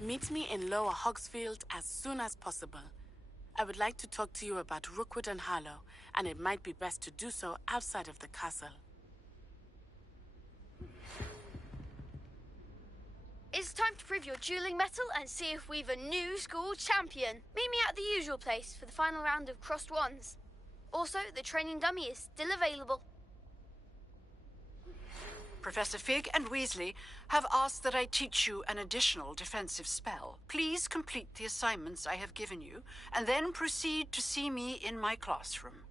Meet me in Lower Hogsfield as soon as possible. I would like to talk to you about Rookwood and Harlow, and it might be best to do so outside of the castle. It's time to prove your dueling mettle and see if we've a new school champion. Meet me at the usual place for the final round of crossed wands. Also, the training dummy is still available. Professor Fig and Weasley have asked that I teach you an additional defensive spell. Please complete the assignments I have given you, and then proceed to see me in my classroom.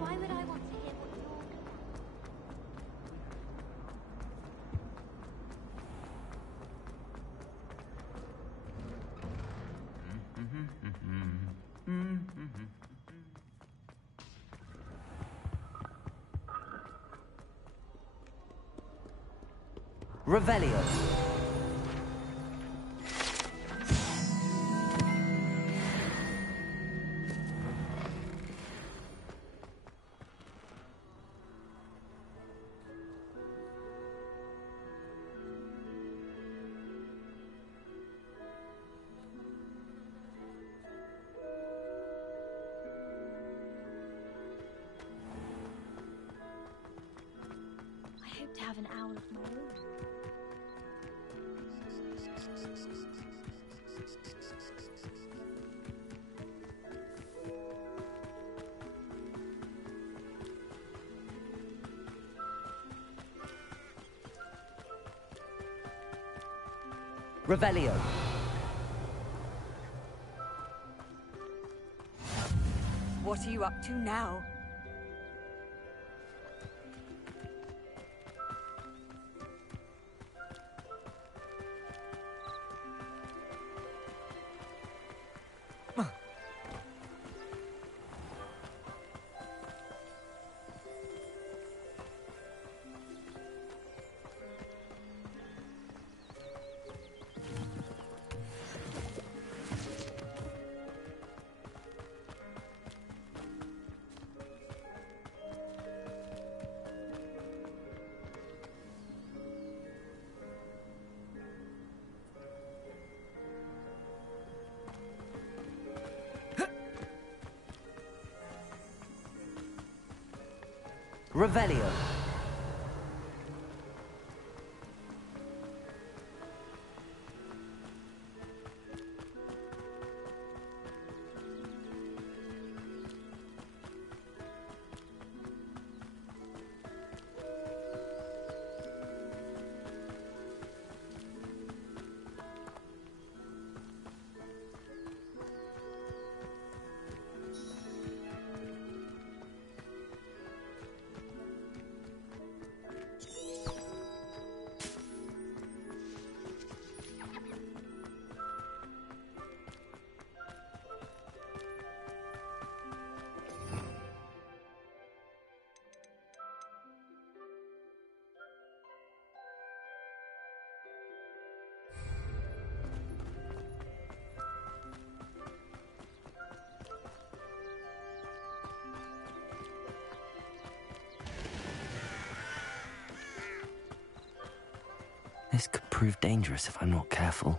Why would I want to hear what you're... Revelio. I hope to have an owl of my own. Revelio. What are you up to now? Revelio. This could prove dangerous if I'm not careful.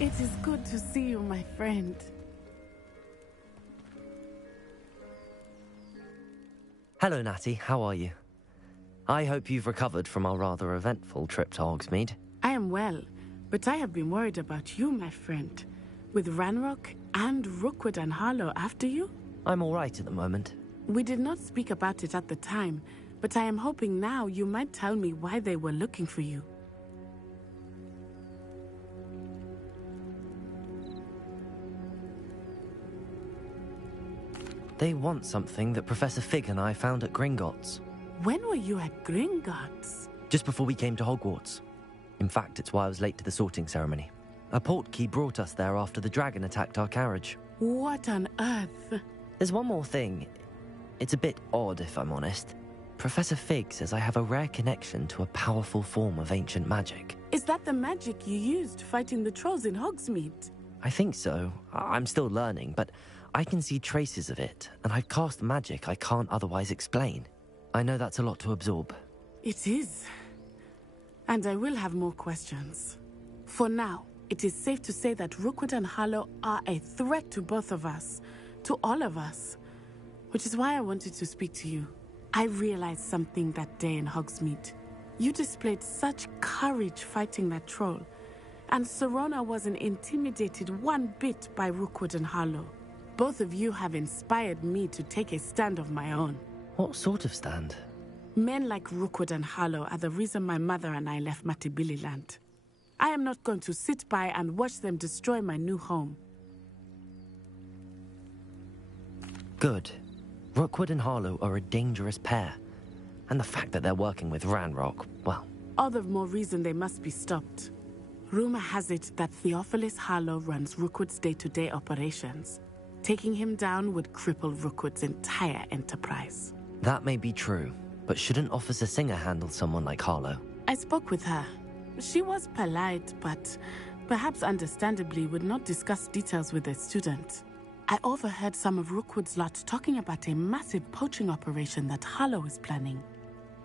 It is good to see you, my friend. Hello, Natty. How are you? I hope you've recovered from our rather eventful trip to Hogsmeade. I am well, but I have been worried about you, my friend. With Ranrock and Rookwood and Harlow after you? I'm all right at the moment. We did not speak about it at the time, but I am hoping now you might tell me why they were looking for you. They want something that Professor Fig and I found at Gringotts. When were you at Gringotts? Just before we came to Hogwarts. In fact, it's why I was late to the sorting ceremony. A portkey brought us there after the dragon attacked our carriage. What on earth? There's one more thing. It's a bit odd, if I'm honest. Professor Fig says I have a rare connection to a powerful form of ancient magic. Is that the magic you used fighting the trolls in Hogsmeade? I think so. I'm still learning, but I can see traces of it, and I've cast magic I can't otherwise explain. I know that's a lot to absorb. It is. And I will have more questions. For now, it is safe to say that Rookwood and Harlow are a threat to both of us, to all of us. Which is why I wanted to speak to you. I realized something that day in Hogsmeade. You displayed such courage fighting that troll, and Serona wasn't intimidated one bit by Rookwood and Harlow. Both of you have inspired me to take a stand of my own. What sort of stand? Men like Rookwood and Harlow are the reason my mother and I left Matabeleland. I am not going to sit by and watch them destroy my new home. Good. Rookwood and Harlow are a dangerous pair. And the fact that they're working with Ranrock, well... All the more reason they must be stopped. Rumor has it that Theophilus Harlow runs Rookwood's day-to-day operations. Taking him down would cripple Rookwood's entire enterprise. That may be true, but shouldn't Officer Singer handle someone like Harlow? I spoke with her. She was polite, but perhaps understandably would not discuss details with a student. I overheard some of Rookwood's lot talking about a massive poaching operation that Harlow is planning.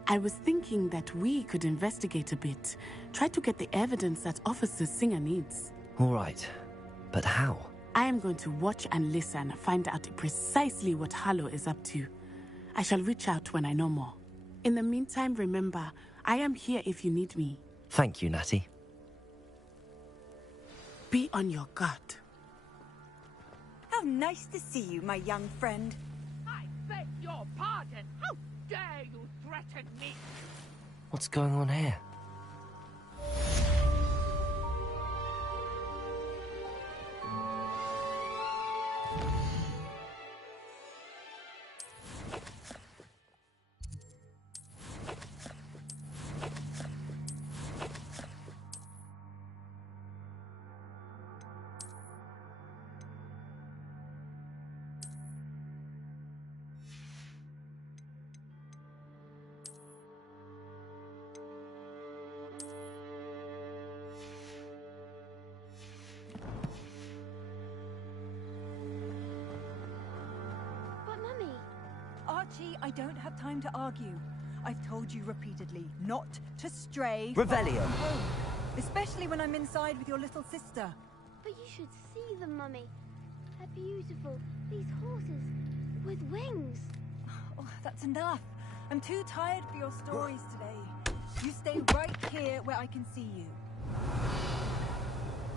I was thinking that we could investigate a bit, try to get the evidence that Officer Singer needs. All right, but how? I am going to watch and listen, find out precisely what Harlow is up to. I shall reach out when I know more. In the meantime, remember, I am here if you need me. Thank you, Natty. Be on your guard. How nice to see you, my young friend. I beg your pardon. How dare you threaten me? What's going on here? But Mummy... Archie, I don't have time to argue. I've told you repeatedly not to stray Revelio. far from home, especially when I'm inside with your little sister. But you should see them, Mummy. They're beautiful. These horses with wings. Oh, that's enough. I'm too tired for your stories today. You stay right here where I can see you.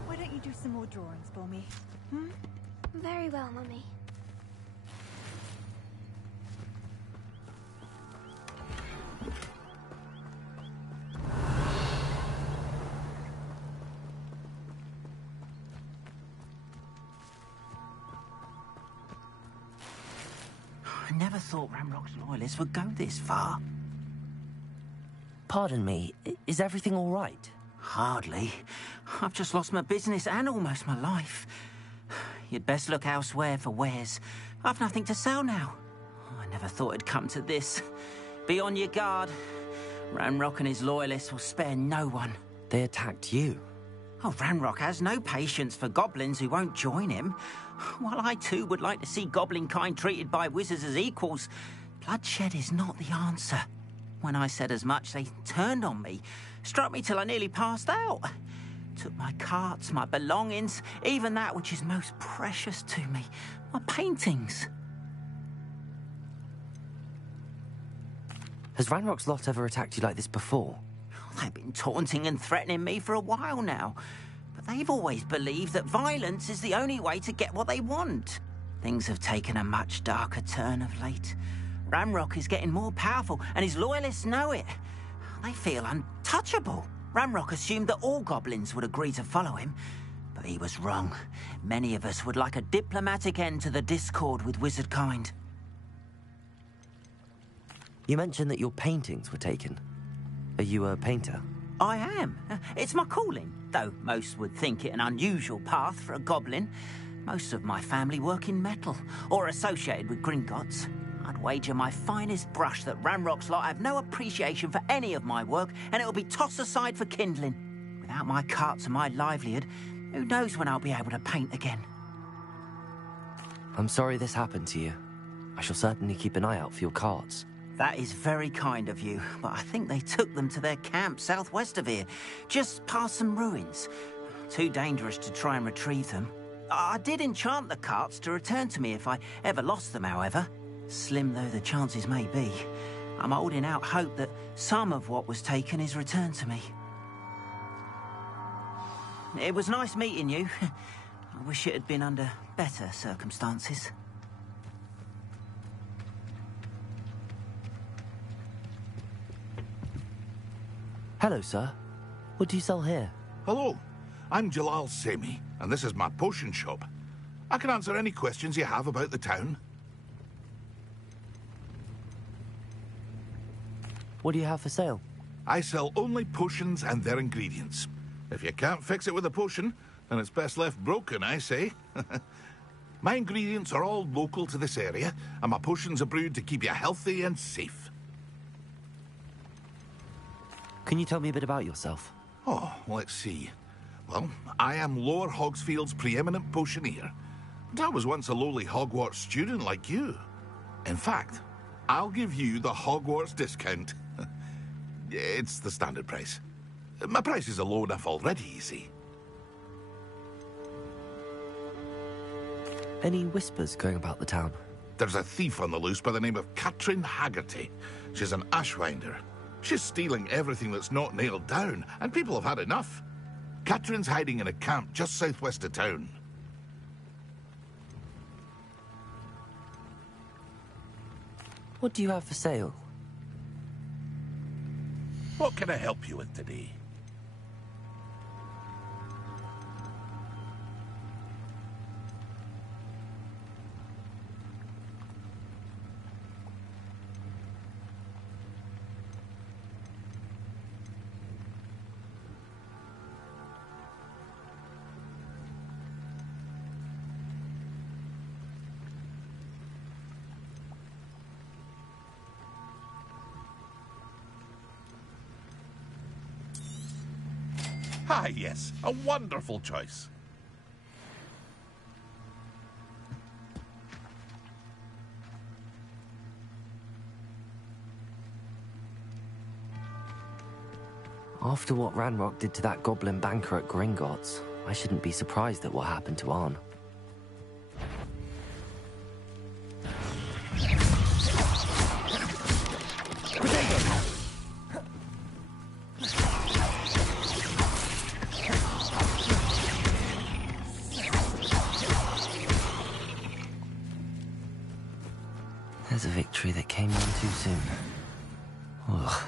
Why don't you do some more drawings for me? Hmm? Very well, Mummy. I never thought Ramrock's loyalists would go this far. Pardon me, is everything all right? Hardly. I've just lost my business and almost my life. You'd best look elsewhere for wares. I've nothing to sell now. I never thought it'd come to this. Be on your guard. Ranrock and his loyalists will spare no one. They attacked you. Oh, Ranrock has no patience for goblins who won't join him. While I too would like to see goblin kind treated by wizards as equals, bloodshed is not the answer. When I said as much, they turned on me, struck me till I nearly passed out. Took my carts, my belongings, even that which is most precious to me, my paintings. Has Ranrock's lot ever attacked you like this before? They've been taunting and threatening me for a while now, but they've always believed that violence is the only way to get what they want. Things have taken a much darker turn of late. Ramrock is getting more powerful, and his loyalists know it. They feel untouchable. Ramrock assumed that all goblins would agree to follow him, but he was wrong. Many of us would like a diplomatic end to the discord with wizard kind. You mentioned that your paintings were taken. Are you a painter? I am. It's my calling, though most would think it an unusual path for a goblin. Most of my family work in metal, or associated with Gringotts. I'd wager my finest brush that Ramrock's lot have no appreciation for any of my work, and it'll be tossed aside for kindling. Without my carts and my livelihood, who knows when I'll be able to paint again. I'm sorry this happened to you. I shall certainly keep an eye out for your carts. That is very kind of you, but I think they took them to their camp southwest of here, just past some ruins. Too dangerous to try and retrieve them. I did enchant the carts to return to me if I ever lost them, however. Slim though the chances may be, I'm holding out hope that some of what was taken is returned to me. It was nice meeting you. I wish it had been under better circumstances. Hello, sir. What do you sell here? Hello, I'm Jalal Semi, and this is my potion shop. I can answer any questions you have about the town. What do you have for sale? I sell only potions and their ingredients. If you can't fix it with a potion, then it's best left broken, I say. My ingredients are all local to this area, and my potions are brewed to keep you healthy and safe. Can you tell me a bit about yourself? Oh, let's see. Well, I am Lower Hogsfield's preeminent potioneer. But I was once a lowly Hogwarts student like you. In fact, I'll give you the Hogwarts discount. It's the standard price. My prices are low enough already, you see. Any whispers going about the town? There's a thief on the loose by the name of Katrin Haggerty. She's an ashwinder. She's stealing everything that's not nailed down, and people have had enough. Katrin's hiding in a camp just southwest of town. What do you have for sale? What can I help you with today? Ah, yes, a wonderful choice. After what Ranrock did to that goblin banker at Gringotts, I shouldn't be surprised at what happened to Arn. There's a victory that came on too soon. Ugh.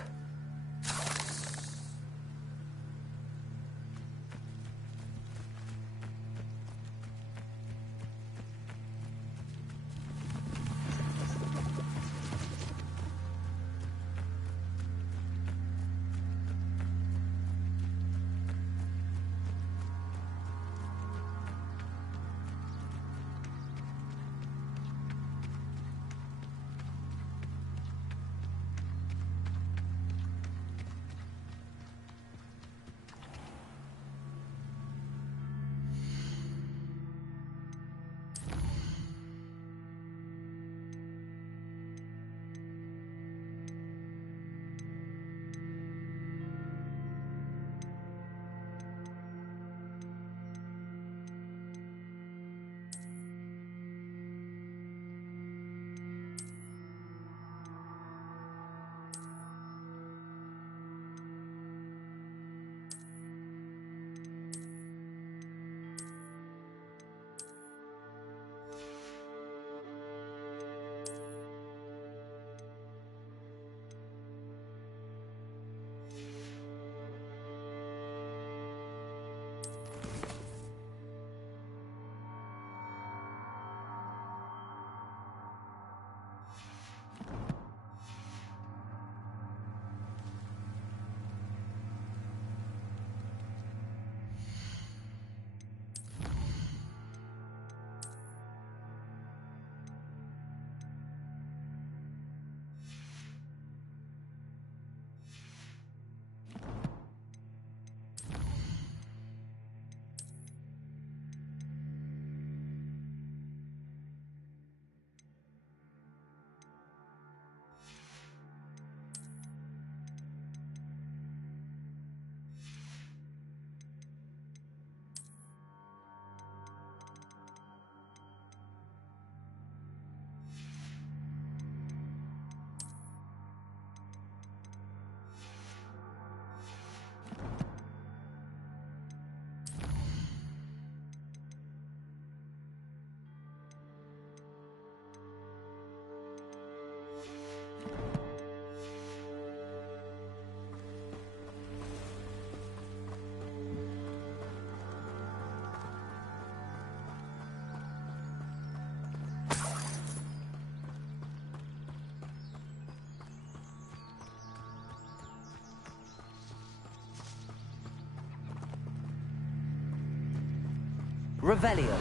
Revelio.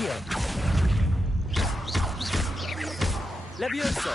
Accio. Levioso.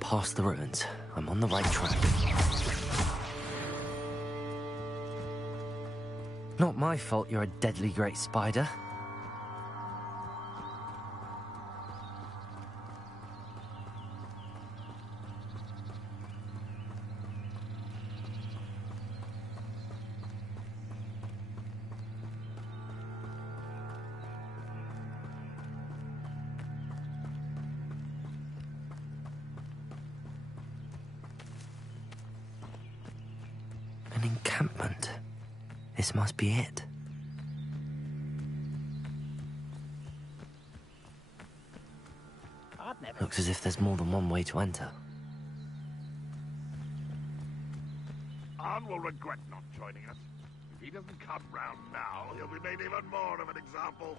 Past the ruins. I'm on the right track. Not my fault you're a deadly great spider. An encampment. This must be it. Looks as if there's more than one way to enter. Arn will regret not joining us. If he doesn't come round now, he'll be made even more of an example.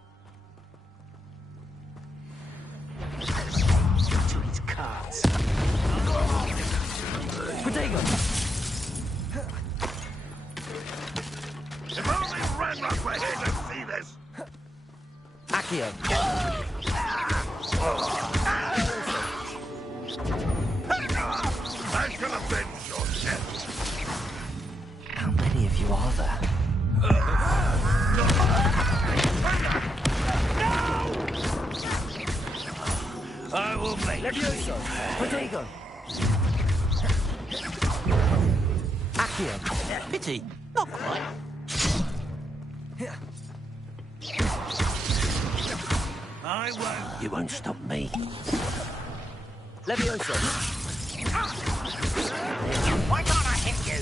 To his cards. Protego. If only Ranrock were here to see this! Accio. I shall avenge your death. How many of you are there? I will make Levioso. Protego. Accio. Pity. Not quite. I won't. You won't stop me. Levioso. Why can't I hit you?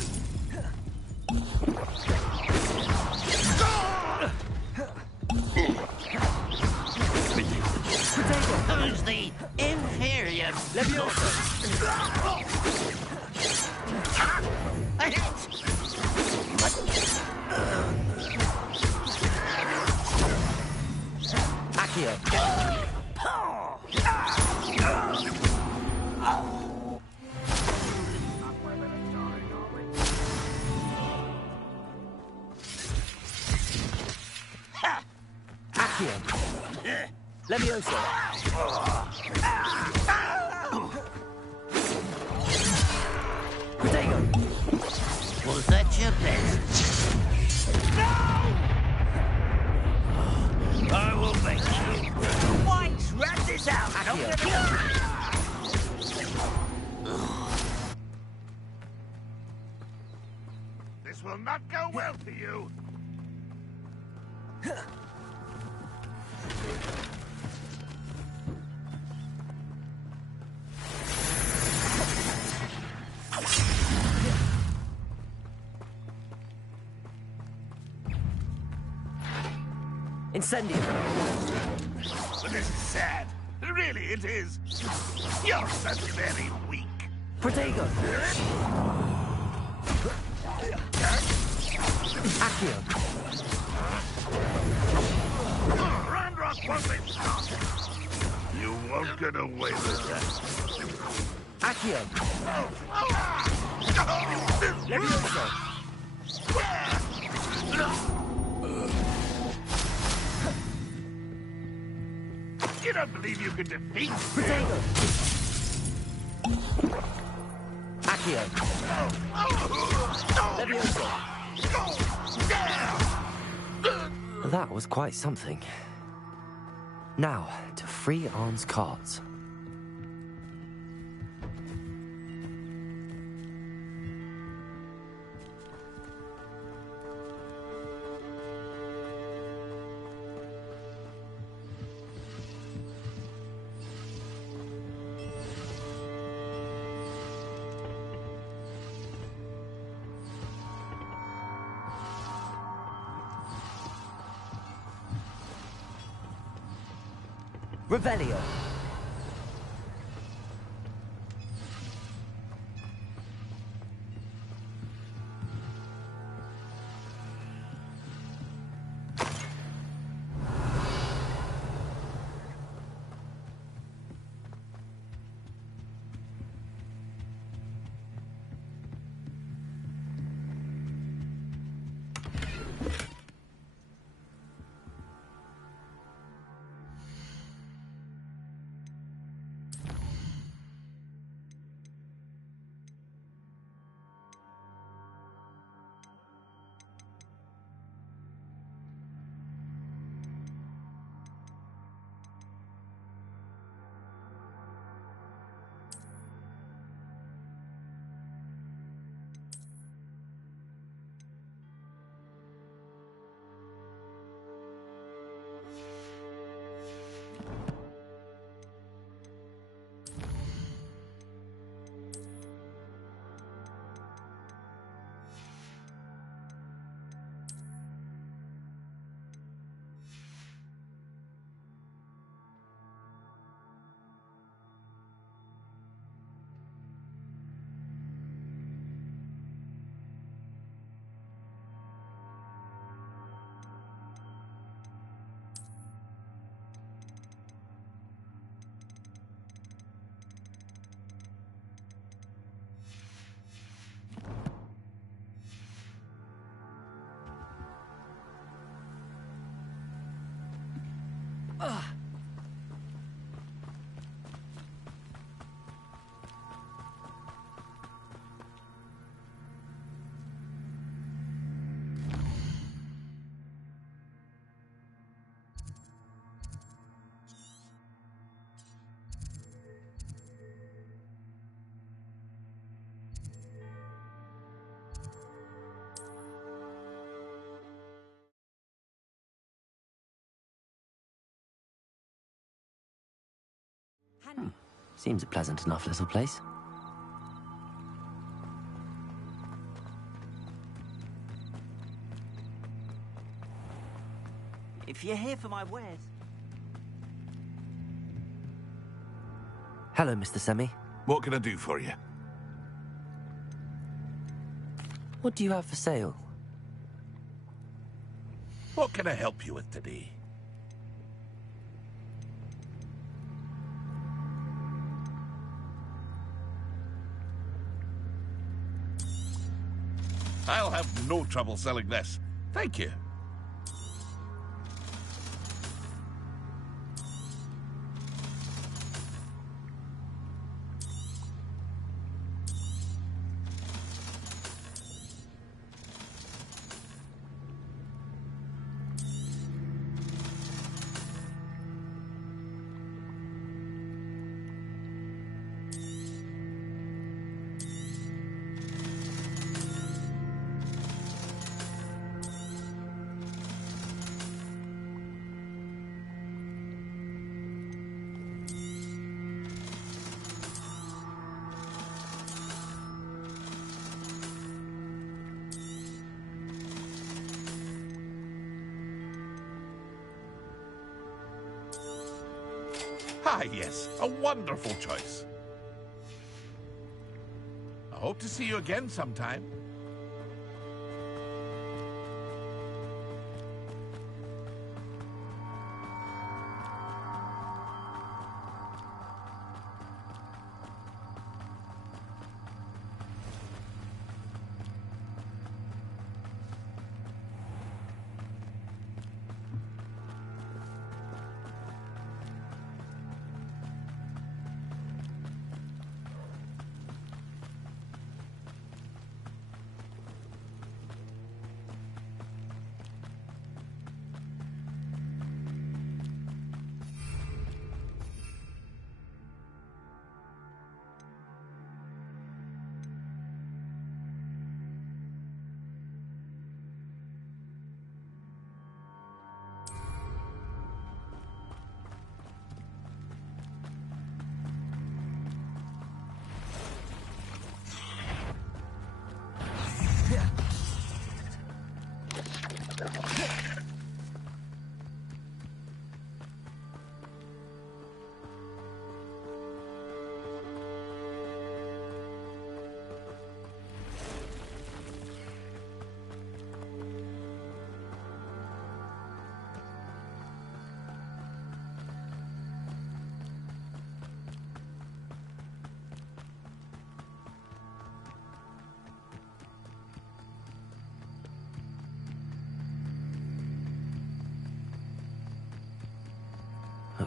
Who's the inferior? Levioso. A hit! Accio. Accio. Levioso. Protego. Was that your best? I will make you. Wait, wrap this out. This will not go well for you. Incendio. But this is sad. Really, it is. You're so very weak. Protego. Accio. Ranrock won't be stopped. You won't get away with that. Accio. Levioso. You don't believe you can defeat me? Protego. Accio. Levioso. That was quite something. Now, to free Arn's cards. Revelio. Seems a pleasant enough little place. If you're here for my wares... Hello, Mr. Semi. What can I do for you? What do you have for sale? What can I help you with today? I'll have no trouble selling this. Thank you. Ah, yes, a wonderful choice. I hope to see you again sometime.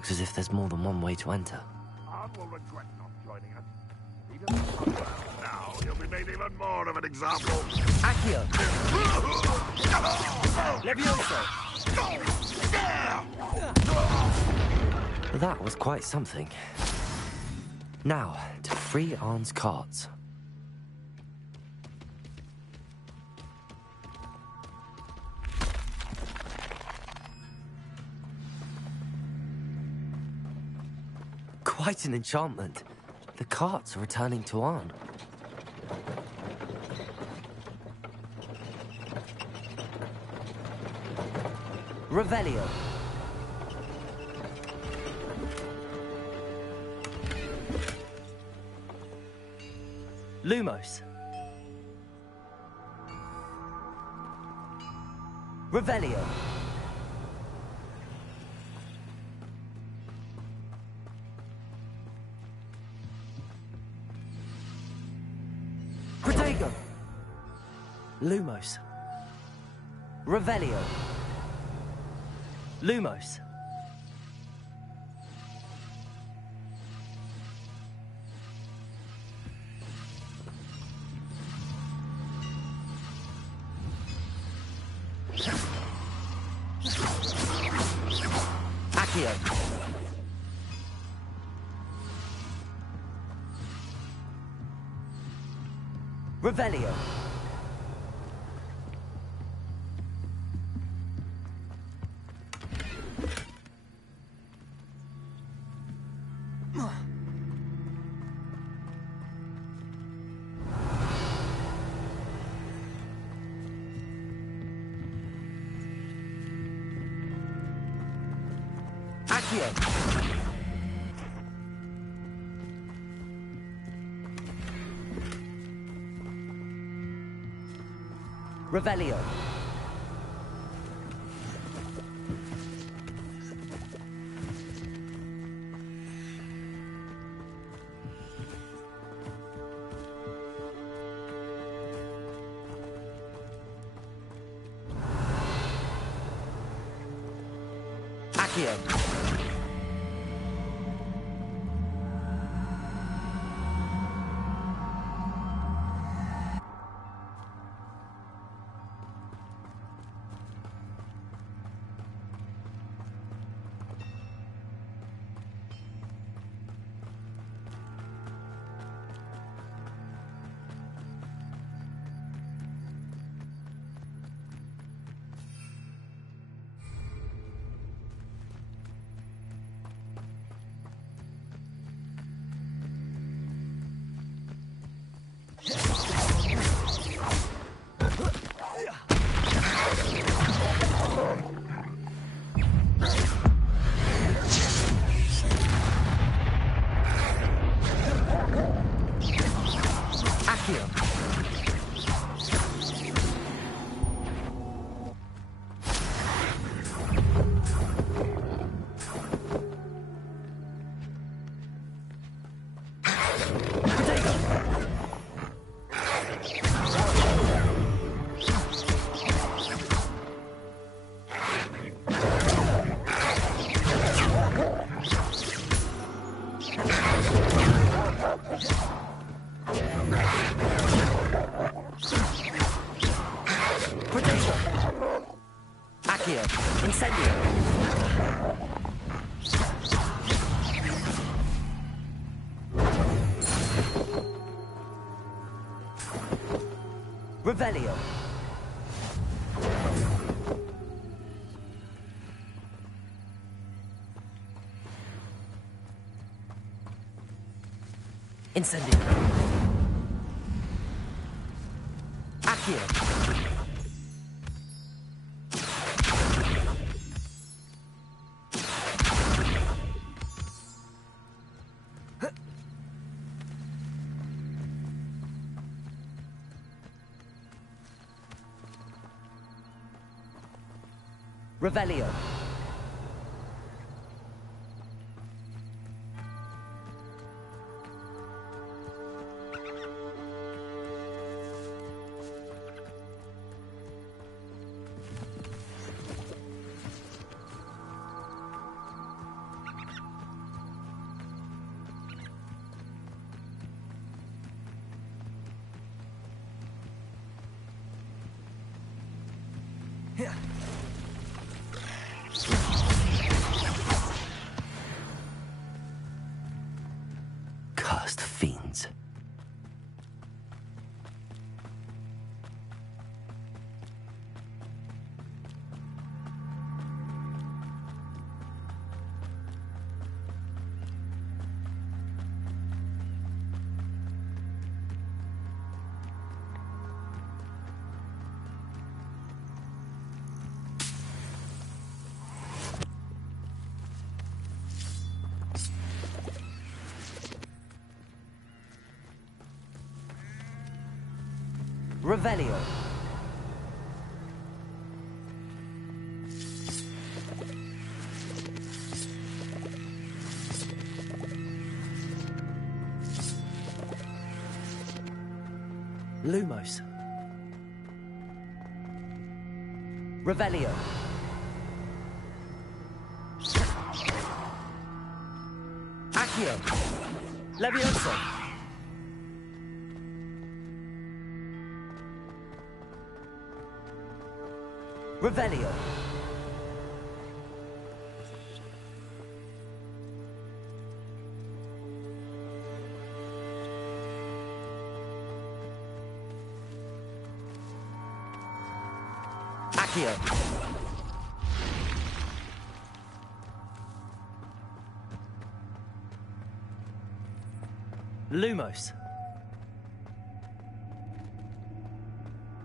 looks as if there's more than one way to enter. Arn will regret not joining us. If he doesn't come around now, he'll be made even more of an example. Accio! Levioso! That was quite something. Now, to free Arn's carts. Quite an enchantment. The carts are returning to Arn. Revelio. Lumos. Revelio. Protego. Lumos. Revelio. Lumos. Accio. Revelio. Accio. Revelio. Accio. Accio. Incendio. Revelio. Incendio. Accio. Revelio. Cursed fiends. Revelio. Lumos. Revelio. Accio. Levioso. Revelio. Accio. Lumos.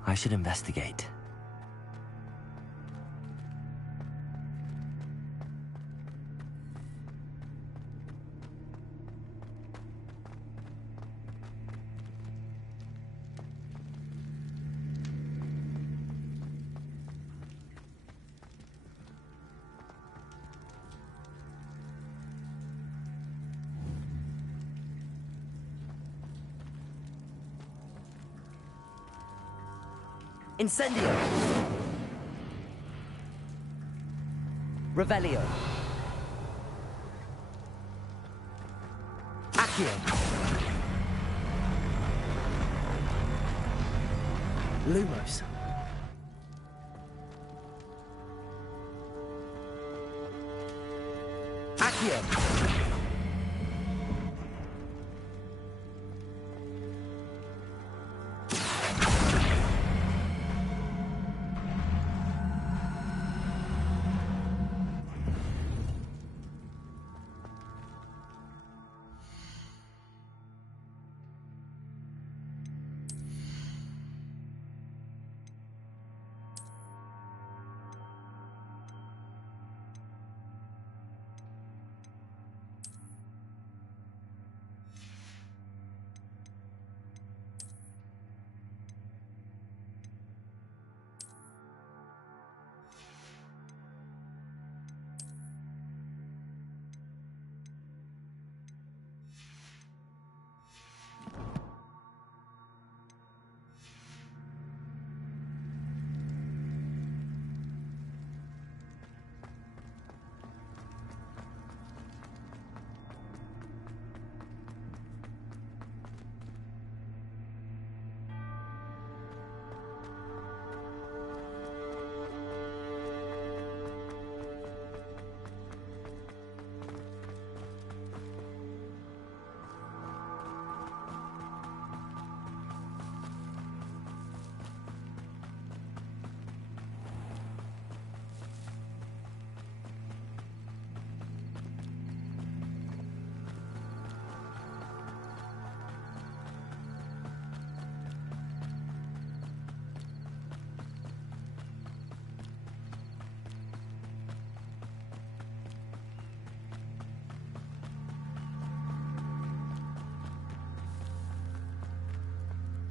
I should investigate. Incendio. Revelio. Accio. Lumos. Accio.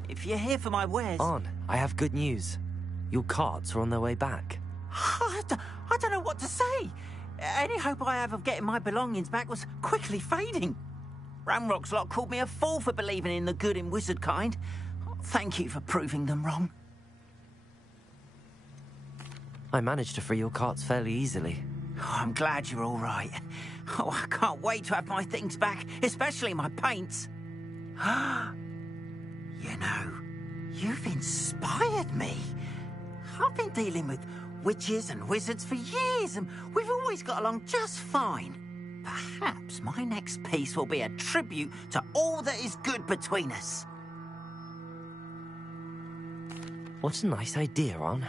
If you're here for my wares... On, I have good news. Your carts are on their way back. I don't know what to say. Any hope I have of getting my belongings back was quickly fading. Ramrock's lot called me a fool for believing in the good in wizard kind. Thank you for proving them wrong. I managed to free your carts fairly easily. Oh, I'm glad you're all right. Oh, I can't wait to have my things back, especially my paints. You know, you've inspired me. I've been dealing with witches and wizards for years, and we've always got along just fine. Perhaps my next piece will be a tribute to all that is good between us. What a nice idea, Ron.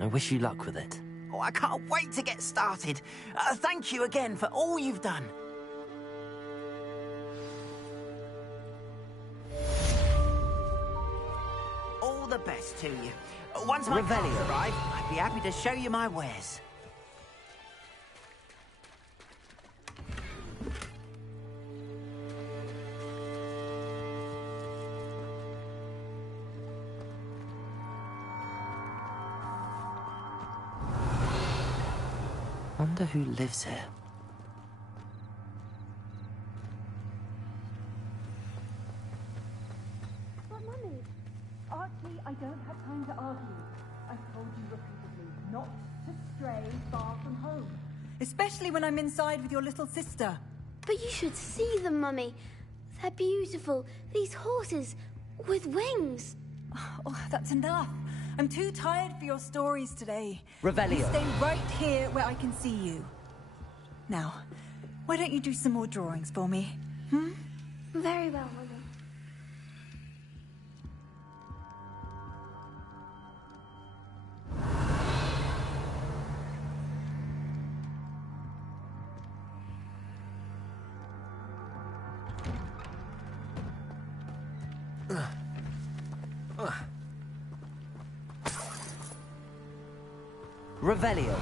I wish you luck with it. Oh, I can't wait to get started. Thank you again for all you've done. All the best to you. Once my cars arrive, I'd be happy to show you my wares. Wonder who lives here. But Mummy, Archie, I don't have time to argue. I've told you repeatedly not to stray far from home. Especially when I'm inside with your little sister. But you should see them, Mummy. They're beautiful. These horses with wings. Oh, that's enough. I'm too tired for your stories today. Revelio. You stay right here where I can see you. Now, why don't you do some more drawings for me? Very well, Mummy. Revelio.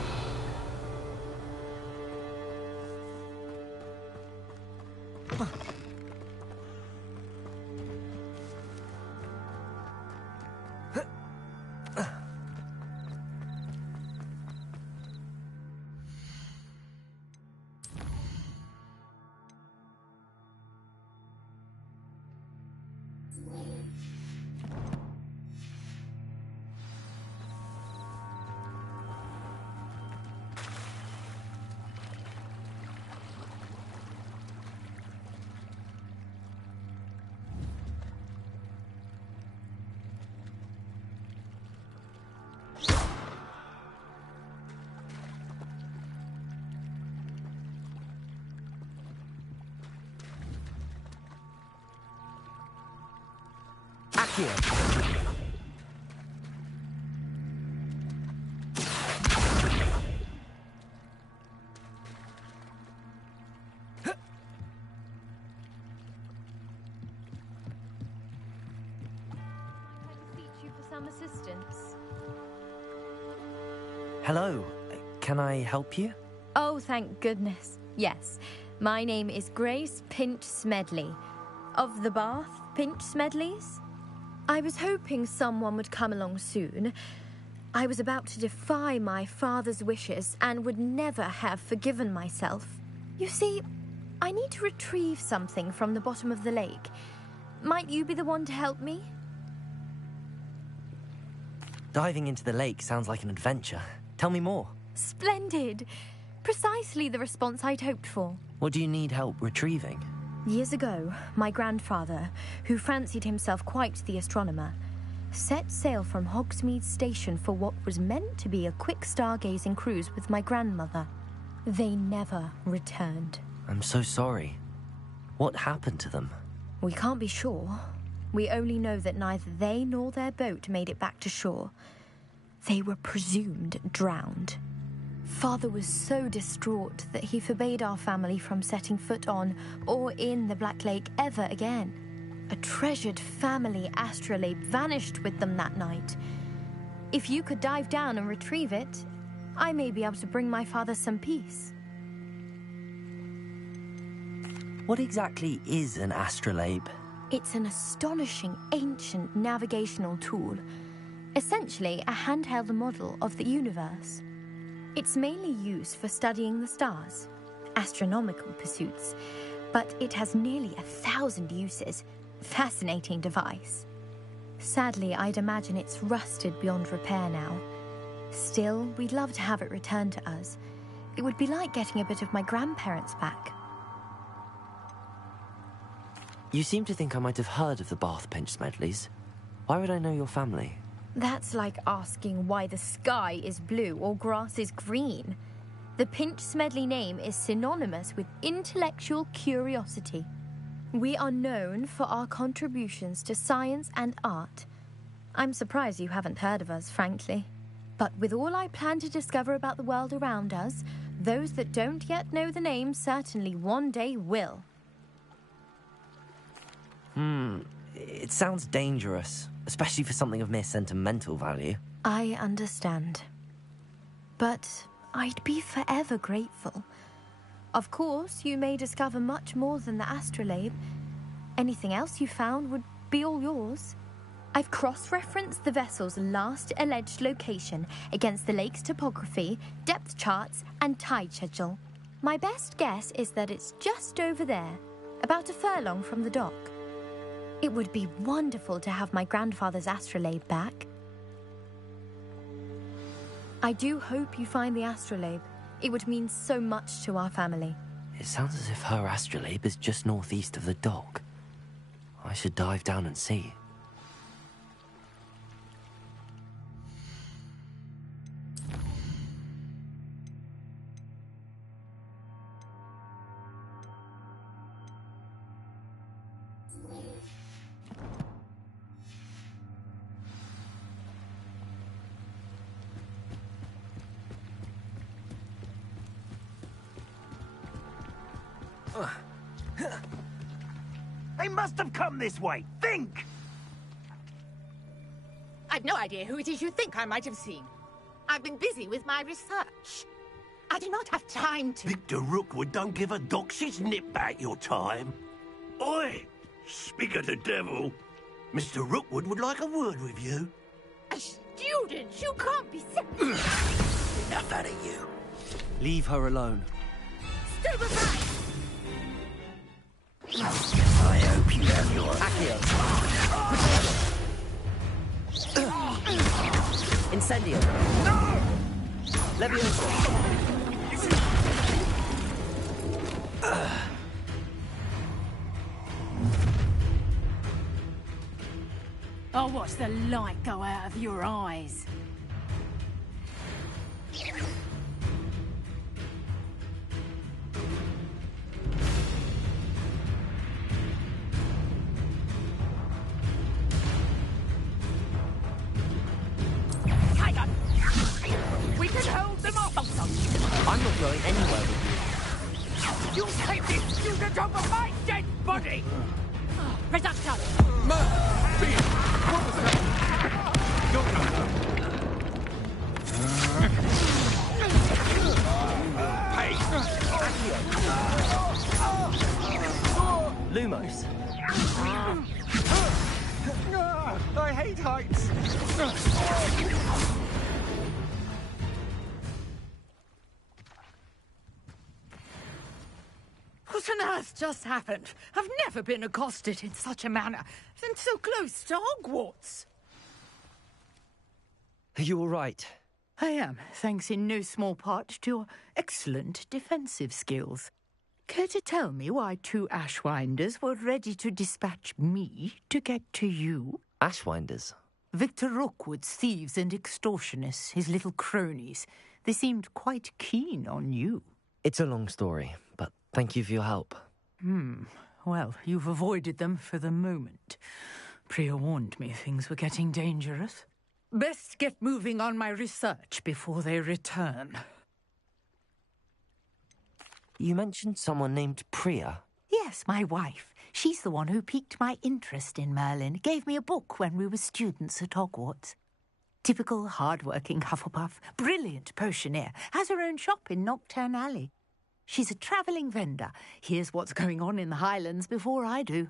Accio. Some assistance. Hello. Can I help you? Oh, thank goodness. Yes. My name is Grace Pinch Smedley. Of the Bath Pinch Smedleys? I was hoping someone would come along soon. I was about to defy my father's wishes and would never have forgiven myself. You see, I need to retrieve something from the bottom of the lake. Might you be the one to help me? Diving into the lake sounds like an adventure. Tell me more. Splendid! Precisely the response I'd hoped for. What do you need help retrieving? Years ago, my grandfather, who fancied himself quite the astronomer, set sail from Hogsmeade Station for what was meant to be a quick stargazing cruise with my grandmother. They never returned. I'm so sorry. What happened to them? We can't be sure. We only know that neither they nor their boat made it back to shore. They were presumed drowned. Father was so distraught that he forbade our family from setting foot on or in the Black Lake ever again. A treasured family astrolabe vanished with them that night. If you could dive down and retrieve it, I may be able to bring my father some peace. What exactly is an astrolabe? It's an astonishing ancient navigational tool, essentially a handheld model of the universe. It's mainly used for studying the stars, astronomical pursuits, but it has nearly 1,000 uses. Fascinating device. Sadly, I'd imagine it's rusted beyond repair now. Still, we'd love to have it returned to us. It would be like getting a bit of my grandparents back. You seem to think I might have heard of the Bath Pinch Smedleys. Why would I know your family? That's like asking why the sky is blue or grass is green. The Pinch Smedley name is synonymous with intellectual curiosity. We are known for our contributions to science and art. I'm surprised you haven't heard of us, frankly. But with all I plan to discover about the world around us, those that don't yet know the name certainly one day will. It sounds dangerous, especially for something of mere sentimental value. I understand. But I'd be forever grateful. Of course, you may discover much more than the astrolabe. Anything else you found would be all yours. I've cross-referenced the vessel's last alleged location against the lake's topography, depth charts, and tide schedule. My best guess is that it's just over there, about a furlong from the dock. It would be wonderful to have my grandfather's astrolabe back. I do hope you find the astrolabe. It would mean so much to our family. It sounds as if her astrolabe is just northeast of the dock. I should dive down and see. They must have come this way. Think! I've no idea who it is you think I might have seen. I've been busy with my research. I do not have time to... Victor Rookwood don't give a doxy's nip back your time. Oi! Speak of the devil. Mr. Rookwood would like a word with you. A student? You can't be Enough out of you. Leave her alone. Stupefy! I hope you have your... Accio. Incendio. No! Leviosa. I'll watch the light go out of your eyes. We can hold them off! I'm not going anywhere with You take this student over my dead body! Reduction! Lumos. I hate heights! What on earth just happened? I've never been accosted in such a manner, and so close to Hogwarts. Are you all right? I am, thanks in no small part to your excellent defensive skills. Care to tell me why two Ashwinders were ready to dispatch me to get to you? Ashwinders? Victor Rookwood's thieves and extortionists, his little cronies. They seemed quite keen on you. It's a long story, but thank you for your help. Well, you've avoided them for the moment. Priya warned me things were getting dangerous. Best get moving on my research before they return. You mentioned someone named Priya. Yes, my wife. She's the one who piqued my interest in Merlin. Gave me a book when we were students at Hogwarts. Typical hard-working Hufflepuff. Brilliant potioneer. Has her own shop in Nocturne Alley. She's a travelling vendor. Hears what's going on in the Highlands before I do.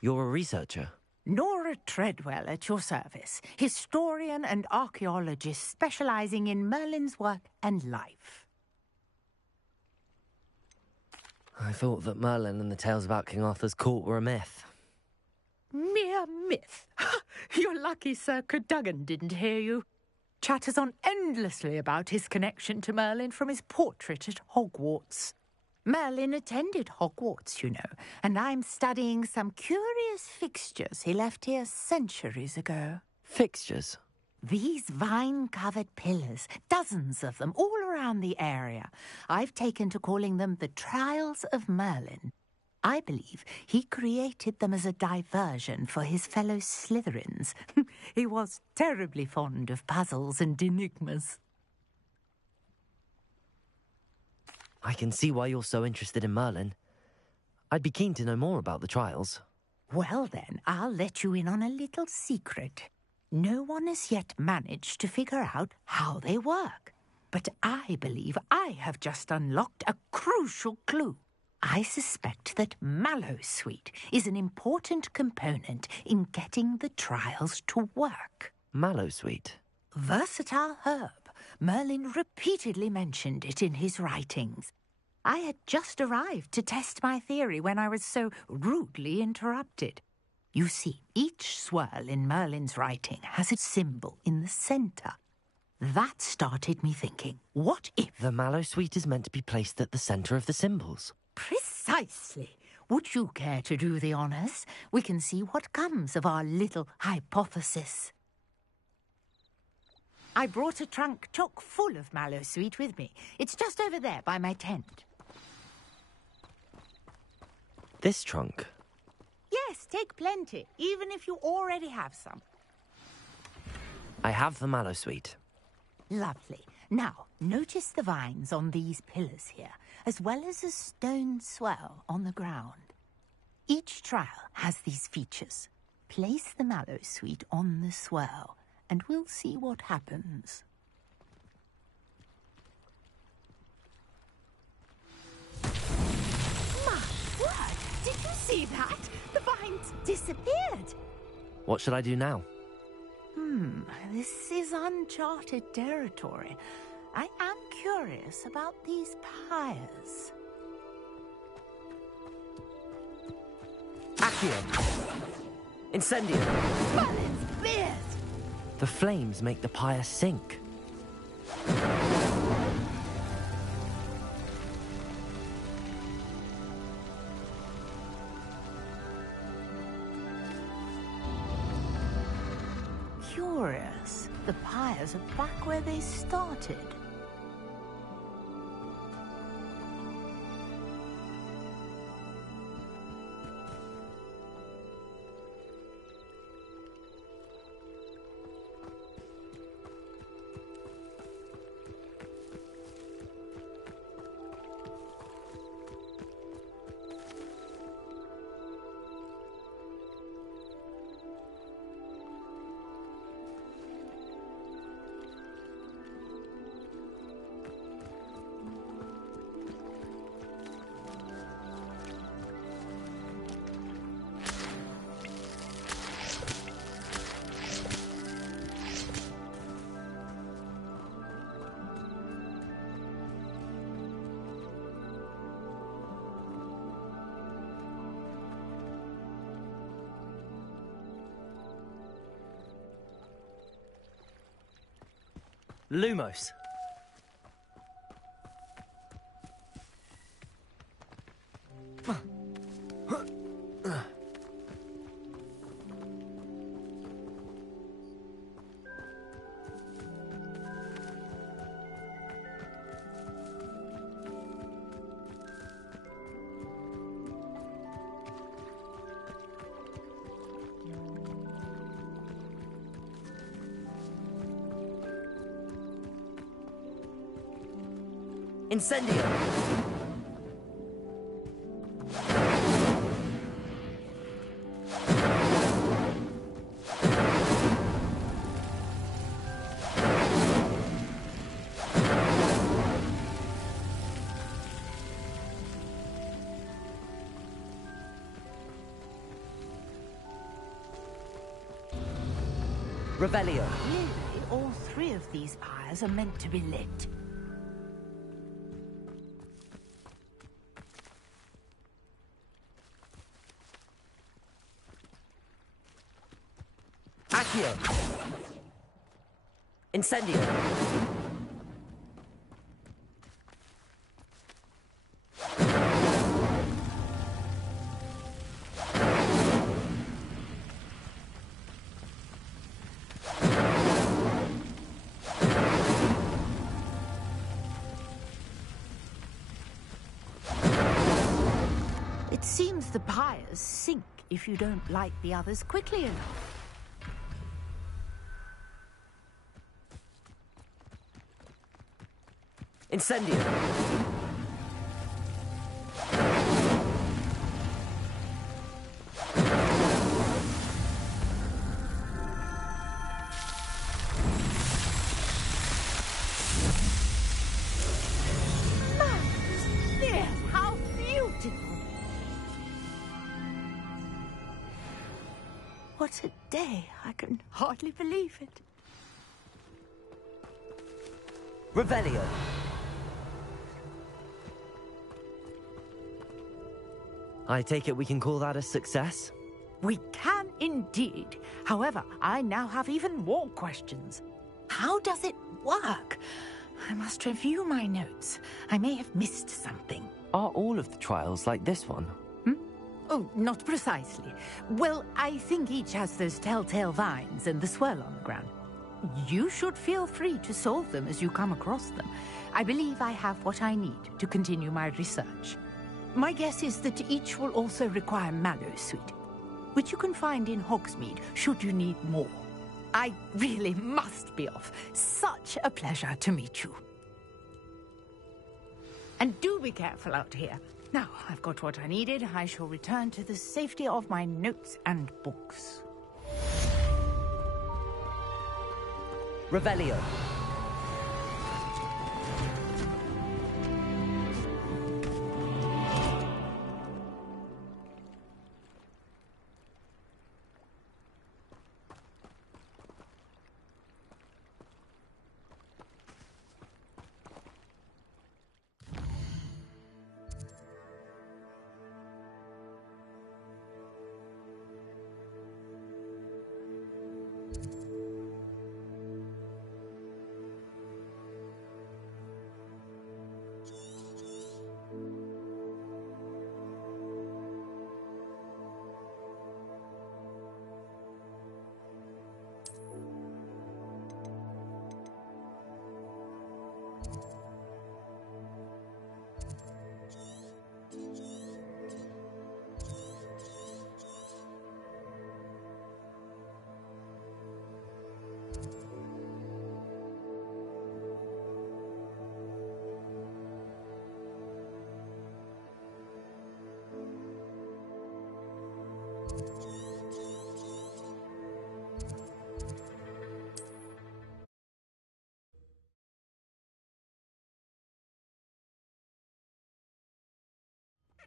You're a researcher? Nora Treadwell at your service. Historian and archaeologist specialising in Merlin's work and life. I thought that Merlin and the tales about King Arthur's court were a myth. Mere myth. You're lucky Sir Cadogan didn't hear you. Chatters on endlessly about his connection to Merlin from his portrait at Hogwarts. Merlin attended Hogwarts, you know, and I'm studying some curious fixtures he left here centuries ago. Fixtures? These vine-covered pillars, dozens of them, all around the area. I've taken to calling them the Trials of Merlin. I believe he created them as a diversion for his fellow Slytherins. He was terribly fond of puzzles and enigmas. I can see why you're so interested in Merlin. I'd be keen to know more about the trials. Well then, I'll let you in on a little secret. No one has yet managed to figure out how they work. But I believe I have just unlocked a crucial clue. I suspect that Mallowsweet is an important component in getting the trials to work. Mallowsweet? Versatile herb. Merlin repeatedly mentioned it in his writings. I had just arrived to test my theory when I was so rudely interrupted. You see, each swirl in Merlin's writing has a symbol in the centre. That started me thinking, what if... The Mallowsweet is meant to be placed at the centre of the symbols. Precisely. Would you care to do the honours? We can see what comes of our little hypothesis. I brought a trunk chock full of Mallowsweet with me. It's just over there by my tent. This trunk? Yes, take plenty, even if you already have some. I have the Mallowsweet. Lovely. Now, notice the vines on these pillars here, as well as a stone swell on the ground. Each trial has these features. Place the Mallowsweet on the swell, and we'll see what happens. My word! Did you see that? The vines disappeared. What should I do now? This is uncharted territory. I am curious about these pyres. Accio! Incendio! Merlin's beard! The flames make the pyre sink. Curious. The pyres are back where they started. Lumos. Incendio! Revelio. Clearly, all three of these pyres are meant to be lit. Accio! Incendio! the pyres sink if you don't light the others quickly enough. Incendio! Yes, how beautiful! What a day! I can hardly believe it. Revelio! I take it we can call that a success? We can indeed. However, I now have even more questions. How does it work? I must review my notes. I may have missed something. Are all of the trials like this one? Oh, not precisely. Well, I think each has those telltale vines and the swirl on the ground. You should feel free to solve them as you come across them. I believe I have what I need to continue my research. My guess is that each will also require mallow sweet, which you can find in Hogsmeade should you need more. I really must be off. Such a pleasure to meet you. And do be careful out here. Now, I've got what I needed. I shall return to the safety of my notes and books. Revelio!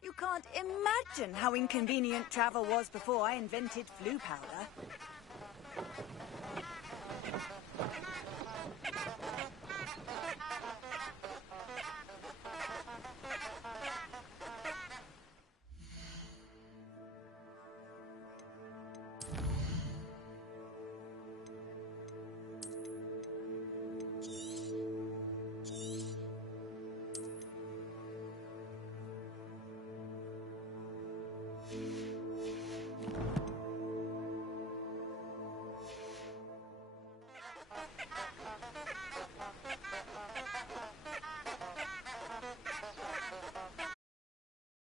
You can't imagine how inconvenient travel was before I invented flu powder.